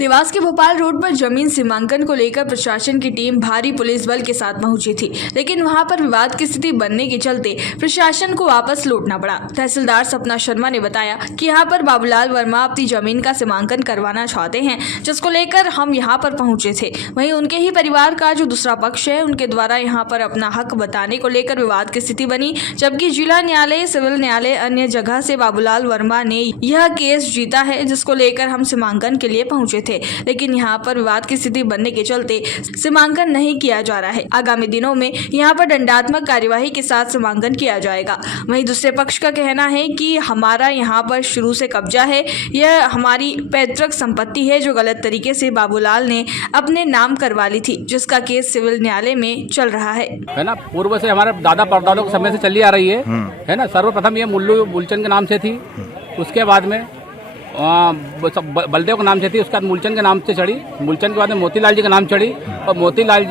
देवास के भोपाल रोड पर जमीन सीमांकन को लेकर प्रशासन की टीम भारी पुलिस बल के साथ पहुंची थी, लेकिन वहां पर विवाद की स्थिति बनने के चलते प्रशासन को वापस लौटना पड़ा। तहसीलदार सपना शर्मा ने बताया कि यहां पर बाबूलाल वर्मा अपनी जमीन का सीमांकन करवाना चाहते हैं, जिसको लेकर हम यहां पर पहुंचे थे। वहीं उनके ही परिवार का जो दूसरा पक्ष है, उनके द्वारा यहां पर अपना हक बताने को लेकर विवाद की स्थिति बनी, जबकि जिला न्यायालय, सिविल न्यायालय अन्य जगह से बाबूलाल वर्मा ने यह केस जीता है, जिसको लेकर हम सीमांकन के लिए पहुंचे थे, लेकिन यहां पर विवाद की स्थिति बनने के चलते सीमांकन नहीं किया जा रहा है। आगामी दिनों में यहां पर दंडात्मक कार्यवाही के साथ सीमांकन किया जाएगा। वहीं दूसरे पक्ष का कहना है कि हमारा यहां पर शुरू से कब्जा है, यह हमारी पैतृक संपत्ति है जो गलत तरीके से बाबूलाल ने अपने नाम करवा ली थी, जिसका केस सिविल न्यायालय में चल रहा है ना। पूर्व से हमारे दादा परदादों के समय से चली आ रही है ना। सर्वप्रथम ये मुल्लू मूलचंद के नाम से थी, उसके बाद में बलदेव के नाम से थी, उसके बाद मूलचंद के नाम से चढ़ी, मूलचंद के बाद में मोतीलाल जी का नाम चढ़ी, और मोतीलाल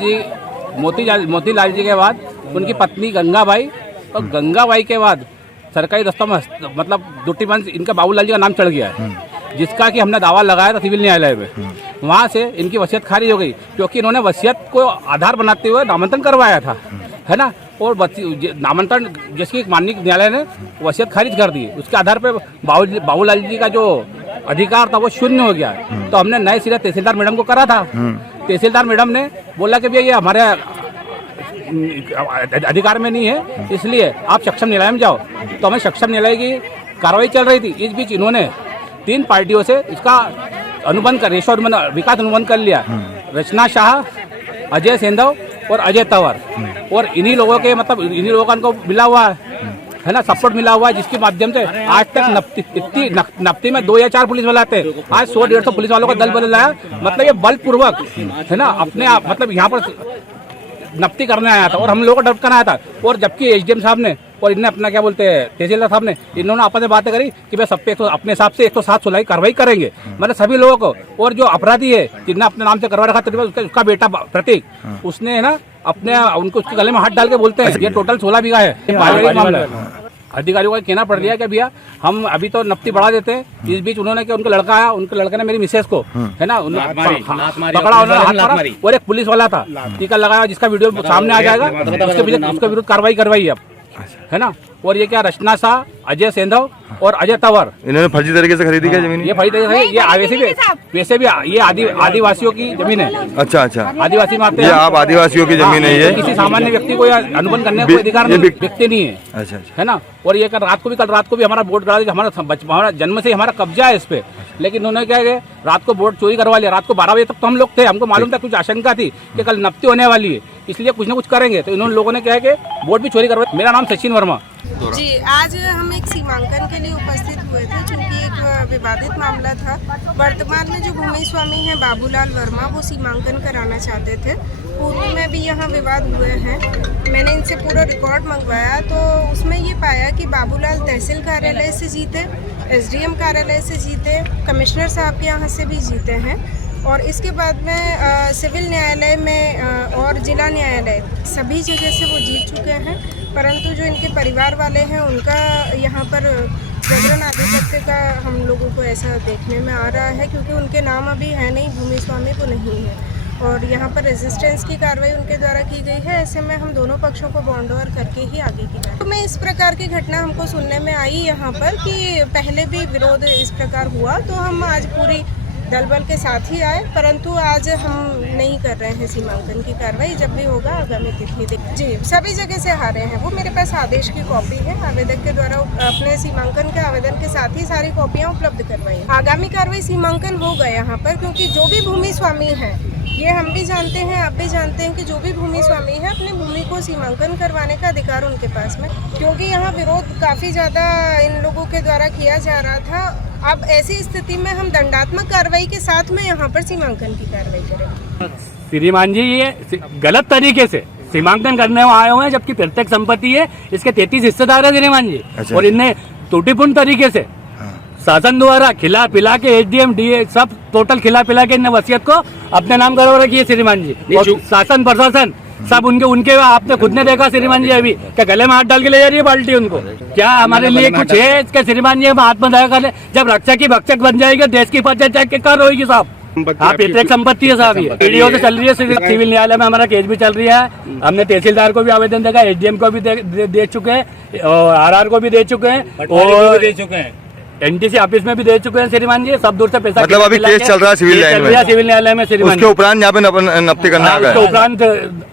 जी के बाद उनकी पत्नी गंगाबाई, और गंगाबाई के बाद सरकारी दस्तों में मतलब दुट्टी वंश इनका बाबूलाल जी का नाम चढ़ गया है, जिसका कि हमने दावा लगाया था सिविल न्यायालय में। वहाँ से इनकी वसीयत खारिज हो गई, क्योंकि इन्होंने वसीयत को आधार बनाते हुए नामांतरण करवाया था, है ना। और नामांतरण जिसकी माननीय न्यायालय ने वसीयत खारिज कर दी, उसके आधार पर बाबूलाल जी का जो अधिकार था वो शून्य हो गया। तो हमने नए सिरे तहसीलदार मैडम को करा था। तहसीलदार मैडम ने बोला कि भैया ये हमारे अधिकार में नहीं है, इसलिए आप सक्षम न्यायालय में जाओ। तो हमें सक्षम न्यायालय की कार्रवाई चल रही थी। इस बीच इन्होंने 3 पार्टियों से इसका अनुबंध कर विकास अनुबंध कर लिया, रचना शाह, अजय सेंधव और अजय तंवर, और इन्हीं लोगों के मतलब इन्हीं लोगों का इनको मिला हुआ है ना, सपोर्ट मिला हुआ है, जिसके माध्यम से आज तक नफ्ती में 2 या 4 पुलिस वाले आते हैं। आज 100-150 पुलिस वालों का दल बदलाया, मतलब ये बलपूर्वक है ना अपने आप मतलब यहाँ पर नफ्ती करने आया था और हम लोगों को डर करना आया था। और जबकि एसडीएम साहब ने और इन्हें अपना क्या बोलते हैं तहसीलदार साहब ने, इन्होंने आपस में बातें करी कि भाई सब पे अपने हिसाब से 107 सुलह कार्रवाई करेंगे, मतलब सभी लोगों को। और जो अपराधी है जिन्हें अपने नाम से करवा रखा था, उसका बेटा प्रतीक, उसने है ना अपने उनको उसके गले में हाथ डाल के बोलते हैं ये टोटल 16 बीघा है, मामला है। अधिकारियों को कहना पड़ रहा है कि भैया हम अभी तो नफ्ती बढ़ा देते हैं। इस बीच उन्होंने उनका लड़का आया, उनके लड़के ने मेरी मिसेस को है ना पकड़ा, उन्होंने हाथ मारा, और एक पुलिस वाला था टीका लगाया, जिसका वीडियो सामने आ जाएगा, उसके विरुद्ध कार्रवाई करवाई है ना। और ये क्या रचना शाह, अजय सेंधव और अजय तंवर, इन्होंने फर्जी तरीके से खरीदी क्या जमीन? ये फर्जी तरीके से वैसे भी ये आदिवासियों की जमीन है। अच्छा, आदिवासी में आते हैं आप, आदिवासियों की जमीन है ये, किसी सामान्य व्यक्ति को अनुबंध करने का कोई अधिकार नहीं, व्यक्ति नहीं है। अच्छा, है ना। और ये कल रात को भी हमारा बोर्ड करा, हमारा जन्म से हमारा कब्जा है इस पे, लेकिन उन्होंने क्या है रात को बोर्ड चोरी करवा लिया। रात को 12 बजे तक तो हम लोग थे, हमको मालूम था, कुछ आशंका थी कि कल नफ्ती होने वाली है, इसलिए कुछ ना कुछ करेंगे। तो इन्होंने लोगों ने क्या है कि बोर्ड भी चोरी करवाया। मेरा नाम सचिन वर्मा जी। आज हम एक सीमांकन के लिए उपस्थित हुए थे, चूँकि एक विवादित मामला था। वर्तमान में जो भूमि स्वामी हैं बाबूलाल वर्मा, वो सीमांकन कराना चाहते थे। पूर्व में भी यहाँ विवाद हुए हैं। मैंने इनसे पूरा रिकॉर्ड मंगवाया, तो उसमें ये पाया कि बाबूलाल तहसील कार्यालय से जीते, एसडीएम कार्यालय से जीते, कमिश्नर साहब के यहाँ से भी जीते हैं, और इसके बाद में सिविल न्यायालय में और जिला न्यायालय सभी जगह से वो जीत चुके हैं। परंतु जो इनके परिवार वाले हैं उनका यहाँ पर जबरन आधिपत्य का हम लोगों को ऐसा देखने में आ रहा है, क्योंकि उनके नाम अभी है नहीं, भूमि स्वामी को नहीं है, और यहाँ पर रेजिस्टेंस की कार्रवाई उनके द्वारा की गई है। ऐसे में हम दोनों पक्षों को बॉन्ड ओवर करके ही आगे की जाए। तो मैं इस प्रकार की घटना हमको सुनने में आई यहाँ पर कि पहले भी विरोध इस प्रकार हुआ, तो हम आज पूरी दल बल के साथ ही आए, परंतु आज हम नहीं कर रहे हैं सीमांकन की कार्रवाई। जब भी होगा आगामी तिथि जी, सभी जगह से हारे हैं। वो मेरे पास आदेश की कॉपी है, आवेदक के द्वारा अपने सीमांकन के आवेदन के साथ ही सारी कॉपियां उपलब्ध करवाई। आगामी कार्रवाई सीमांकन होगा यहाँ पर, क्योंकि जो भी भूमि स्वामी है, ये हम भी जानते हैं, आप भी जानते हैं कि जो भी भूमि स्वामी है अपनी भूमि को सीमांकन करवाने का अधिकार उनके पास में, क्योंकि यहाँ विरोध काफ़ी ज़्यादा इन लोगों के द्वारा किया जा रहा था। अब ऐसी स्थिति में हम दंडात्मक कार्रवाई के साथ में यहाँ पर सीमांकन की कार्रवाई करेंगे। श्रीमान जी ये गलत तरीके से सीमांकन करने आए हुए हैं, जबकि प्रत्येक संपत्ति है, इसके 33 हिस्सेदार है श्रीमान जी। अच्छा। और इनने त्रुटिपूर्ण तरीके से शासन द्वारा खिला पिला के एसडीएम डीए सब टोटल खिला पिला के इनने वसीयत को अपने नाम करवा रखी है श्रीमान जी। और शासन प्रशासन सब उनके आपने खुद ने देखा श्रीमान जी, अभी क्या गले में हाथ डाल के ले जा रही है बाल्टी उनको? क्या हमारे लिए कुछ है इसके श्रीमान जी? हम हाथ में दया कर ले, जब रक्षा की भक्षक बन जाएगी, देश की फौज क्या होगी साहब? हाँ, पैतृक संपत्ति है साहब। ये पीडीओ से चल रही है, सिविल न्यायालय में हमारा केस भी चल रही है। हमने तहसीलदार को भी आवेदन देखा, एसडीएम को भी दे चुके हैं, और आरआर को भी दे चुके हैं, और दे चुके हैं, एनटीसी ऑफिस में भी दे चुके हैं श्रीमान जी। सब दूर से पैसा मतलब अभी केस चल रहा है सिविल न्यायालय में श्रीमान उसके उपरांत यहाँ पे नफ्ती करना है। उसके उपरांत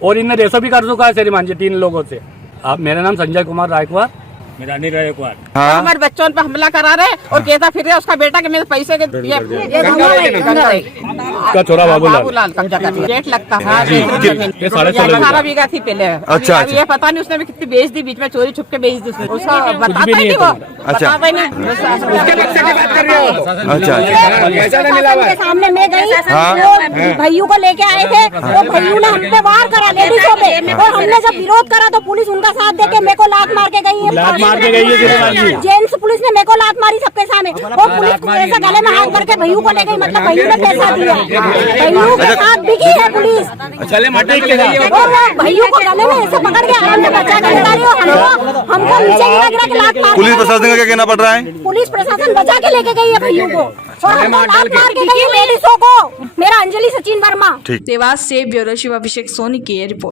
और इनने रेसो भी कर चुका है श्रीमान जी 3 लोगों से। आप, मेरा नाम संजय कुमार रायकवाड़, हाँ। हमारे बच्चों पर हमला करा रहे और कहता फिर रहे उसका बेटा कि मेरे पैसे के का छोरा बाबूलाल कब्जा कर रेट लगता है। 18 बीघा थी पहले। अच्छा, अब ये पता नहीं उसने भी कितनी बेच दी, बीच में चोरी छुप के बेच दी उसने। उसका बताता ही नहीं, वो अच्छा। बताता ही नहीं। अच्छा, सामने मैं गई, हाँ। वो भैयू को लेके आए थे, वो भैयू ने हम पे वार करा लेडीजों पे, और हमने जब विरोध करा तो पुलिस उनका साथ देके मेरे को लात मार के गई है। जेंट्स पुलिस ने मेरे को लात मारी सबके सामने, और पुलिस को ऐसा गले में हाथ भर के भैयू को ले गई। मतलब भैयू ने पैसा दिया, भैयू के साथ बिकी है पुलिस, और वो भैयू को गले में ऐसे पकड़ के आराम से बचा के लगा रही हो। हमको नीचे गिरा गिरा के लात मार। पुलिस प्रशासन का क्या कहना पड़ रहा है? पुलिस प्रशासन बचा के लेके गई है भैयू को, और हमको लात मार के गई है लेडीजों को। मेरा अंजलि सचिन वर्मा। देवास से ब्यूरो चीफ अभिषेक सोनी की रिपोर्ट।